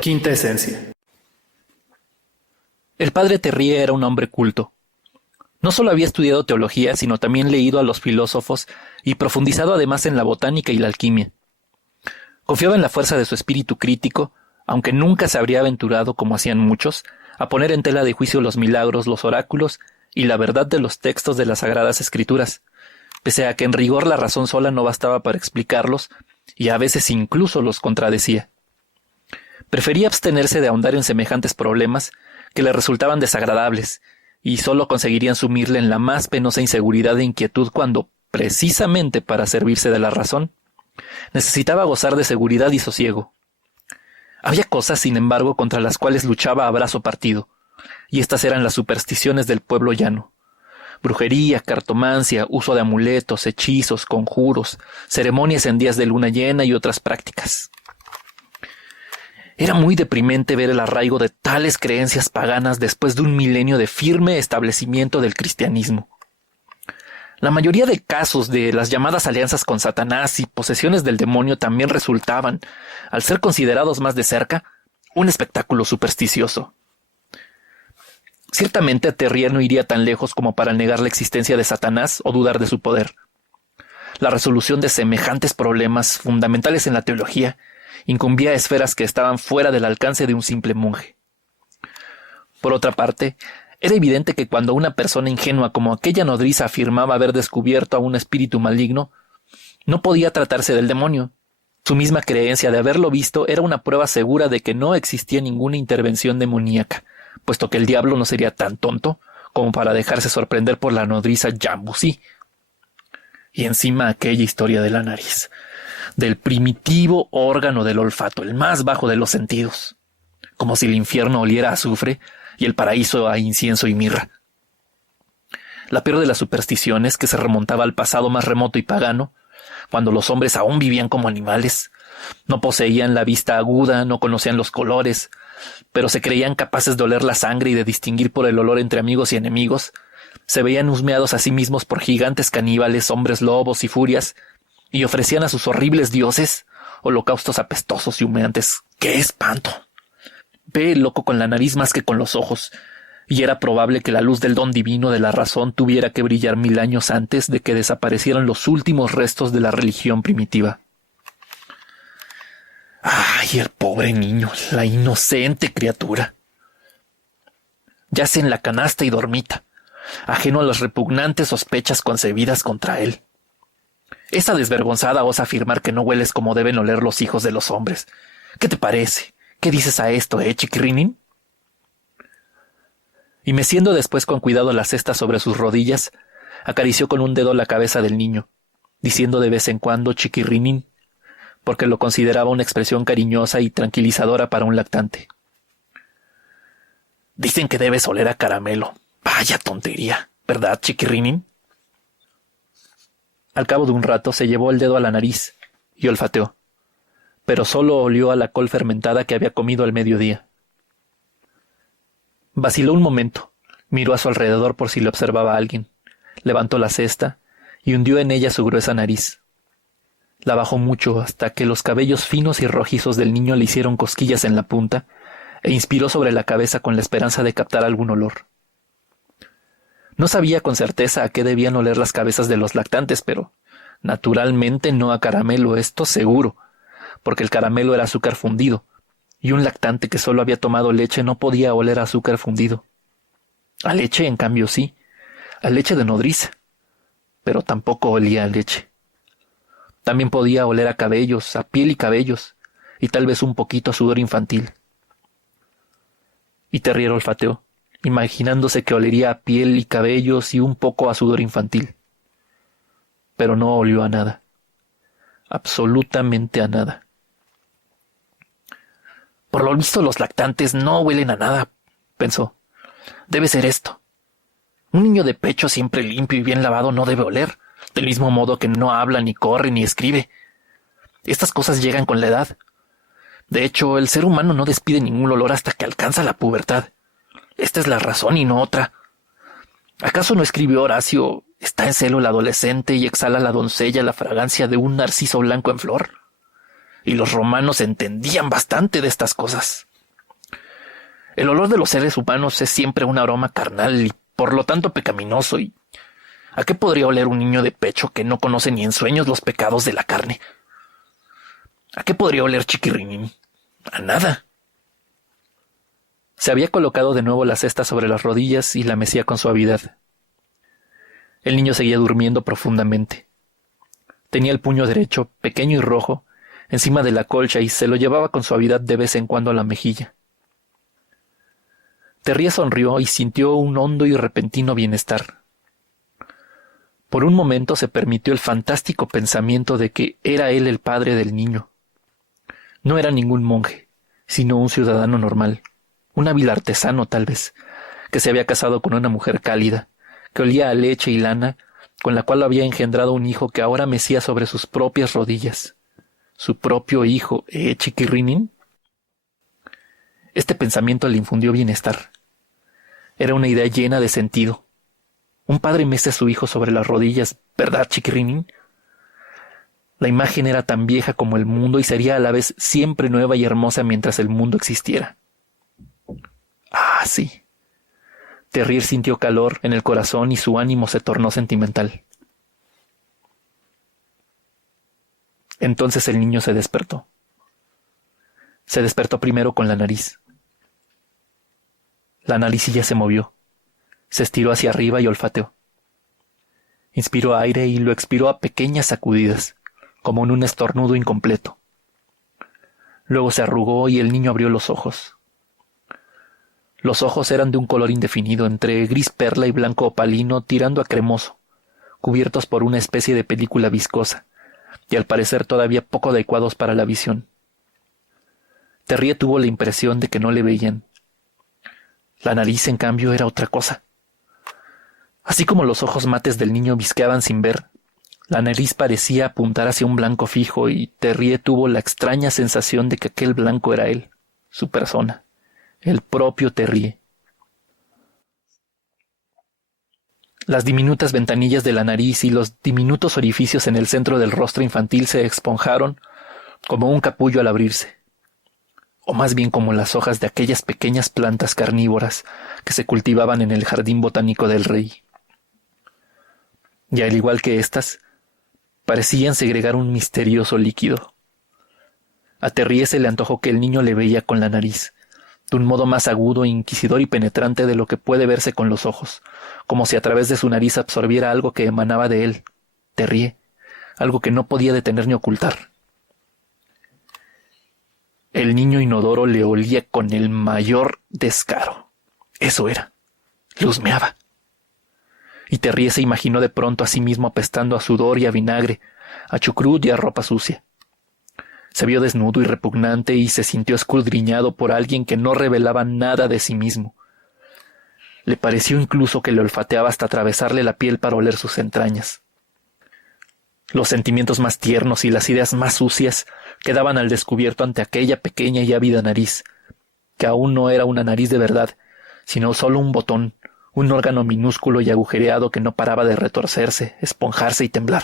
Quinta esencia. El padre Terrier era un hombre culto. No solo había estudiado teología, sino también leído a los filósofos y profundizado además en la botánica y la alquimia. Confiaba en la fuerza de su espíritu crítico, aunque nunca se habría aventurado, como hacían muchos, a poner en tela de juicio los milagros, los oráculos y la verdad de los textos de las Sagradas Escrituras, pese a que en rigor la razón sola no bastaba para explicarlos y a veces incluso los contradecía. Prefería abstenerse de ahondar en semejantes problemas que le resultaban desagradables y sólo conseguirían sumirle en la más penosa inseguridad e inquietud cuando, precisamente para servirse de la razón, necesitaba gozar de seguridad y sosiego. Había cosas, sin embargo, contra las cuales luchaba a brazo partido, y estas eran las supersticiones del pueblo llano. Brujería, cartomancia, uso de amuletos, hechizos, conjuros, ceremonias en días de luna llena y otras prácticas. Era muy deprimente ver el arraigo de tales creencias paganas después de un milenio de firme establecimiento del cristianismo. La mayoría de casos de las llamadas alianzas con Satanás y posesiones del demonio también resultaban, al ser considerados más de cerca, un espectáculo supersticioso. Ciertamente Terrier no iría tan lejos como para negar la existencia de Satanás o dudar de su poder. La resolución de semejantes problemas fundamentales en la teología incumbía a esferas que estaban fuera del alcance de un simple monje. Por otra parte, era evidente que cuando una persona ingenua como aquella nodriza afirmaba haber descubierto a un espíritu maligno, no podía tratarse del demonio. Su misma creencia de haberlo visto era una prueba segura de que no existía ninguna intervención demoníaca, puesto que el diablo no sería tan tonto como para dejarse sorprender por la nodriza Yambusí. Y encima aquella historia de la nariz, del primitivo órgano del olfato, el más bajo de los sentidos, como si el infierno oliera a azufre y el paraíso a incienso y mirra. La peor de las supersticiones, que se remontaba al pasado más remoto y pagano, cuando los hombres aún vivían como animales, no poseían la vista aguda, no conocían los colores, pero se creían capaces de oler la sangre y de distinguir por el olor entre amigos y enemigos, se veían husmeados a sí mismos por gigantes caníbales, hombres lobos y furias, y ofrecían a sus horribles dioses holocaustos apestosos y humeantes. ¡Qué espanto! Ve el loco con la nariz más que con los ojos, y era probable que la luz del don divino de la razón tuviera que brillar 1000 años antes de que desaparecieran los últimos restos de la religión primitiva. ¡Ay, el pobre niño, la inocente criatura! Yace en la canasta y dormita, ajeno a las repugnantes sospechas concebidas contra él. Esa desvergonzada osa afirmar que no hueles como deben oler los hijos de los hombres. ¿Qué te parece? ¿Qué dices a esto, chiquirrín? Y meciendo después con cuidado la cesta sobre sus rodillas, acarició con un dedo la cabeza del niño, diciendo de vez en cuando chiquirrín, porque lo consideraba una expresión cariñosa y tranquilizadora para un lactante. Dicen que debes oler a caramelo. Vaya tontería, ¿verdad, chiquirrín? Al cabo de un rato se llevó el dedo a la nariz y olfateó, pero solo olió a la col fermentada que había comido al mediodía. Vaciló un momento, miró a su alrededor por si le observaba a alguien, levantó la cesta y hundió en ella su gruesa nariz. La bajó mucho hasta que los cabellos finos y rojizos del niño le hicieron cosquillas en la punta e inspiró sobre la cabeza con la esperanza de captar algún olor. No sabía con certeza a qué debían oler las cabezas de los lactantes, pero naturalmente no a caramelo, esto seguro, porque el caramelo era azúcar fundido, y un lactante que solo había tomado leche no podía oler a azúcar fundido. A leche, en cambio, sí, a leche de nodriza, pero tampoco olía a leche. También podía oler a cabellos, a piel y cabellos, y tal vez un poquito a sudor infantil. Y Terrier olfateó, imaginándose que olería a piel y cabellos y un poco a sudor infantil. Pero no olió a nada. Absolutamente a nada. Por lo visto los lactantes no huelen a nada, pensó. Debe ser esto. Un niño de pecho siempre limpio y bien lavado no debe oler, del mismo modo que no habla, ni corre, ni escribe. Estas cosas llegan con la edad. De hecho, el ser humano no despide ningún olor hasta que alcanza la pubertad. Esta es la razón y no otra. ¿Acaso no escribió Horacio: está en celo el adolescente y exhala la doncella la fragancia de un narciso blanco en flor? Y los romanos entendían bastante de estas cosas. El olor de los seres humanos es siempre un aroma carnal y por lo tanto pecaminoso. ¿Y a qué podría oler un niño de pecho que no conoce ni en sueños los pecados de la carne? ¿A qué podría oler Chiquirrinín? A nada. Se había colocado de nuevo la cesta sobre las rodillas y la mecía con suavidad. El niño seguía durmiendo profundamente. Tenía el puño derecho, pequeño y rojo, encima de la colcha y se lo llevaba con suavidad de vez en cuando a la mejilla. Terry sonrió y sintió un hondo y repentino bienestar. Por un momento se permitió el fantástico pensamiento de que era él el padre del niño. No era ningún monje, sino un ciudadano normal, un hábil artesano tal vez, que se había casado con una mujer cálida, que olía a leche y lana, con la cual había engendrado un hijo que ahora mecía sobre sus propias rodillas. Su propio hijo, Chiquirrinín. Este pensamiento le infundió bienestar. Era una idea llena de sentido. Un padre mece a su hijo sobre las rodillas, ¿verdad, Chiquirrinín? La imagen era tan vieja como el mundo y sería a la vez siempre nueva y hermosa mientras el mundo existiera. Ah, sí. Terrier sintió calor en el corazón y su ánimo se tornó sentimental. Entonces el niño se despertó. Se despertó primero con la nariz. La naricilla se movió. Se estiró hacia arriba y olfateó. Inspiró aire y lo expiró a pequeñas sacudidas, como en un estornudo incompleto. Luego se arrugó y el niño abrió los ojos. Los ojos eran de un color indefinido, entre gris perla y blanco opalino tirando a cremoso, cubiertos por una especie de película viscosa, y al parecer todavía poco adecuados para la visión. Terry tuvo la impresión de que no le veían. La nariz, en cambio, era otra cosa. Así como los ojos mates del niño visqueaban sin ver, la nariz parecía apuntar hacia un blanco fijo y Terry tuvo la extraña sensación de que aquel blanco era él, su persona, el propio Terry. Las diminutas ventanillas de la nariz y los diminutos orificios en el centro del rostro infantil se esponjaron como un capullo al abrirse, o más bien como las hojas de aquellas pequeñas plantas carnívoras que se cultivaban en el jardín botánico del rey. Y al igual que éstas, parecían segregar un misterioso líquido. A Terry se le antojó que el niño le veía con la nariz, de un modo más agudo, inquisidor y penetrante de lo que puede verse con los ojos, como si a través de su nariz absorbiera algo que emanaba de él, Terry, algo que no podía detener ni ocultar. El niño inodoro le olía con el mayor descaro. Eso era. Le husmeaba. Y Terry se imaginó de pronto a sí mismo apestando a sudor y a vinagre, a chucrut y a ropa sucia. Se vio desnudo y repugnante y se sintió escudriñado por alguien que no revelaba nada de sí mismo. Le pareció incluso que le olfateaba hasta atravesarle la piel para oler sus entrañas. Los sentimientos más tiernos y las ideas más sucias quedaban al descubierto ante aquella pequeña y ávida nariz, que aún no era una nariz de verdad, sino solo un botón, un órgano minúsculo y agujereado que no paraba de retorcerse, esponjarse y temblar.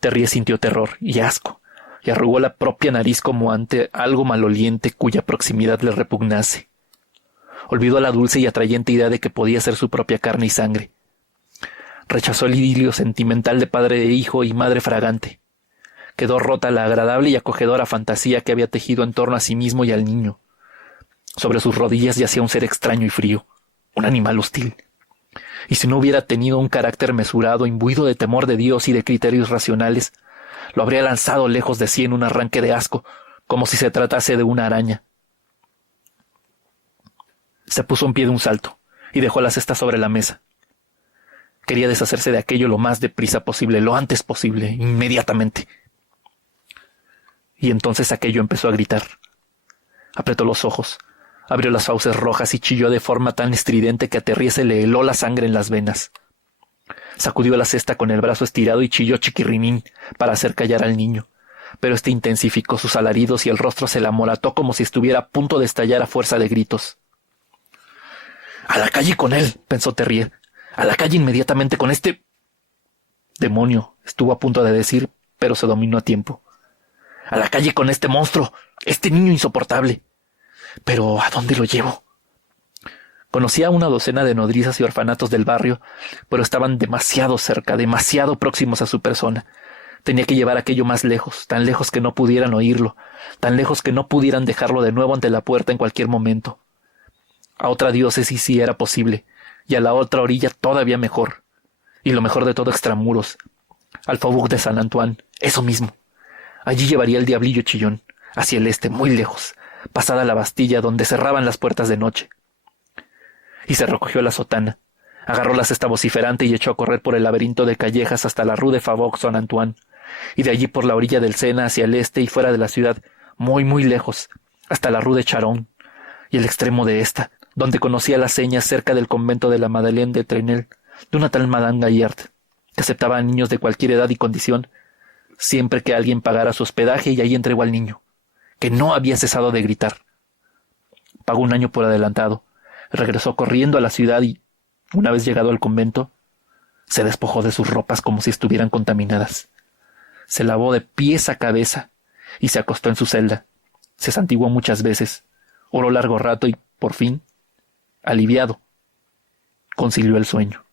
Terry sintió terror y asco, y arrugó la propia nariz como ante algo maloliente cuya proximidad le repugnase. Olvidó la dulce y atrayente idea de que podía ser su propia carne y sangre. Rechazó el idilio sentimental de padre e hijo y madre fragante. Quedó rota la agradable y acogedora fantasía que había tejido en torno a sí mismo y al niño. Sobre sus rodillas yacía un ser extraño y frío, un animal hostil. Y si no hubiera tenido un carácter mesurado, imbuido de temor de Dios y de criterios racionales, lo habría lanzado lejos de sí en un arranque de asco, como si se tratase de una araña. Se puso en pie de un salto y dejó la cesta sobre la mesa. Quería deshacerse de aquello lo más deprisa posible, lo antes posible, inmediatamente. Y entonces aquello empezó a gritar. Apretó los ojos, abrió las fauces rojas y chilló de forma tan estridente que a Terry se le heló la sangre en las venas. Sacudió la cesta con el brazo estirado y chilló Chiquirrinín para hacer callar al niño, pero este intensificó sus alaridos y el rostro se le amorató como si estuviera a punto de estallar a fuerza de gritos. «¡A la calle con él!», pensó Terry. «¡A la calle inmediatamente con este...!» «Demonio», estuvo a punto de decir, pero se dominó a tiempo. «¡A la calle con este monstruo! ¡Este niño insoportable!» Pero ¿a dónde lo llevo? Conocía a una docena de nodrizas y orfanatos del barrio, pero estaban demasiado cerca, demasiado próximos a su persona. Tenía que llevar aquello más lejos, tan lejos que no pudieran oírlo, tan lejos que no pudieran dejarlo de nuevo ante la puerta en cualquier momento. A otra diócesis sí era posible, y a la otra orilla todavía mejor. Y lo mejor de todo extramuros, al Faubourg de San Antoine, eso mismo. Allí llevaría el diablillo chillón, hacia el este, muy lejos, pasada la Bastilla, donde cerraban las puertas de noche. Y se recogió la sotana, agarró la cesta vociferante y echó a correr por el laberinto de callejas hasta la rue de Faubourg Saint Antoine, y de allí por la orilla del Sena hacia el este y fuera de la ciudad, muy muy lejos, hasta la rue de Charonne, y el extremo de esta, donde conocía las señas cerca del convento de la Madeleine de Trenel, de una tal Madame Gaillard, que aceptaba a niños de cualquier edad y condición, siempre que alguien pagara su hospedaje, y ahí entregó al niño, que no había cesado de gritar. Pagó un año por adelantado, regresó corriendo a la ciudad y, una vez llegado al convento, se despojó de sus ropas como si estuvieran contaminadas. Se lavó de pies a cabeza y se acostó en su celda. Se santiguó muchas veces, oró largo rato y, por fin, aliviado, concilió el sueño.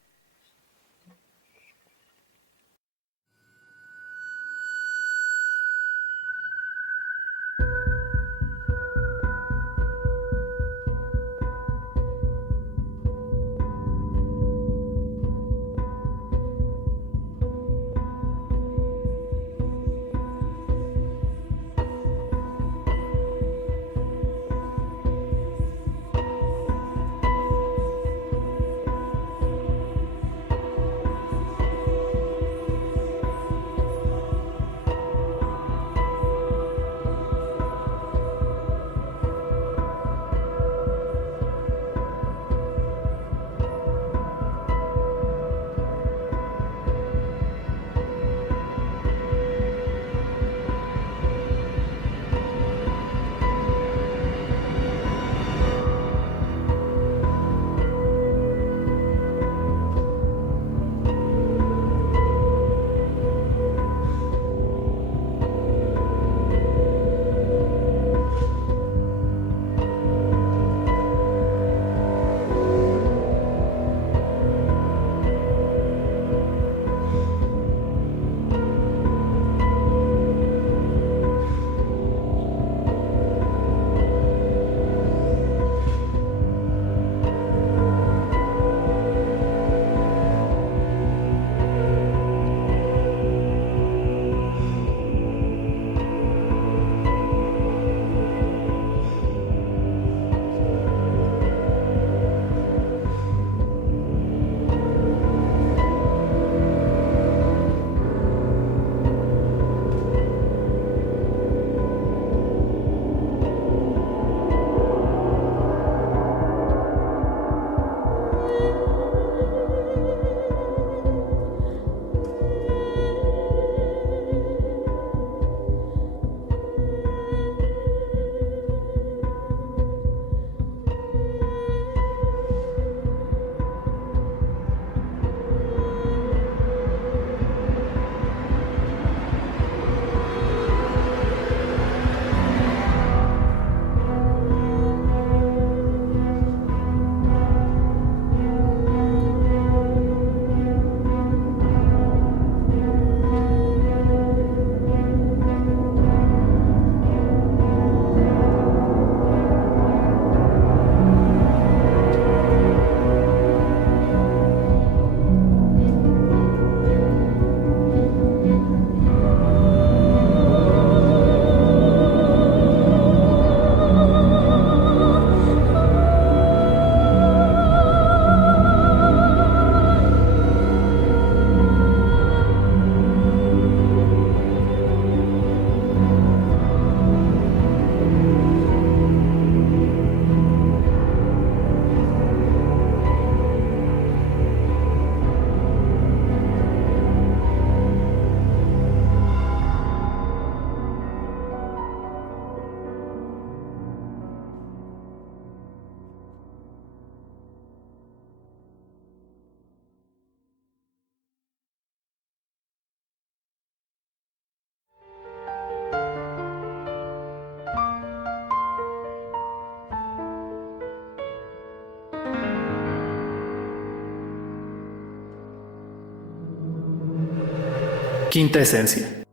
Quinta esencia.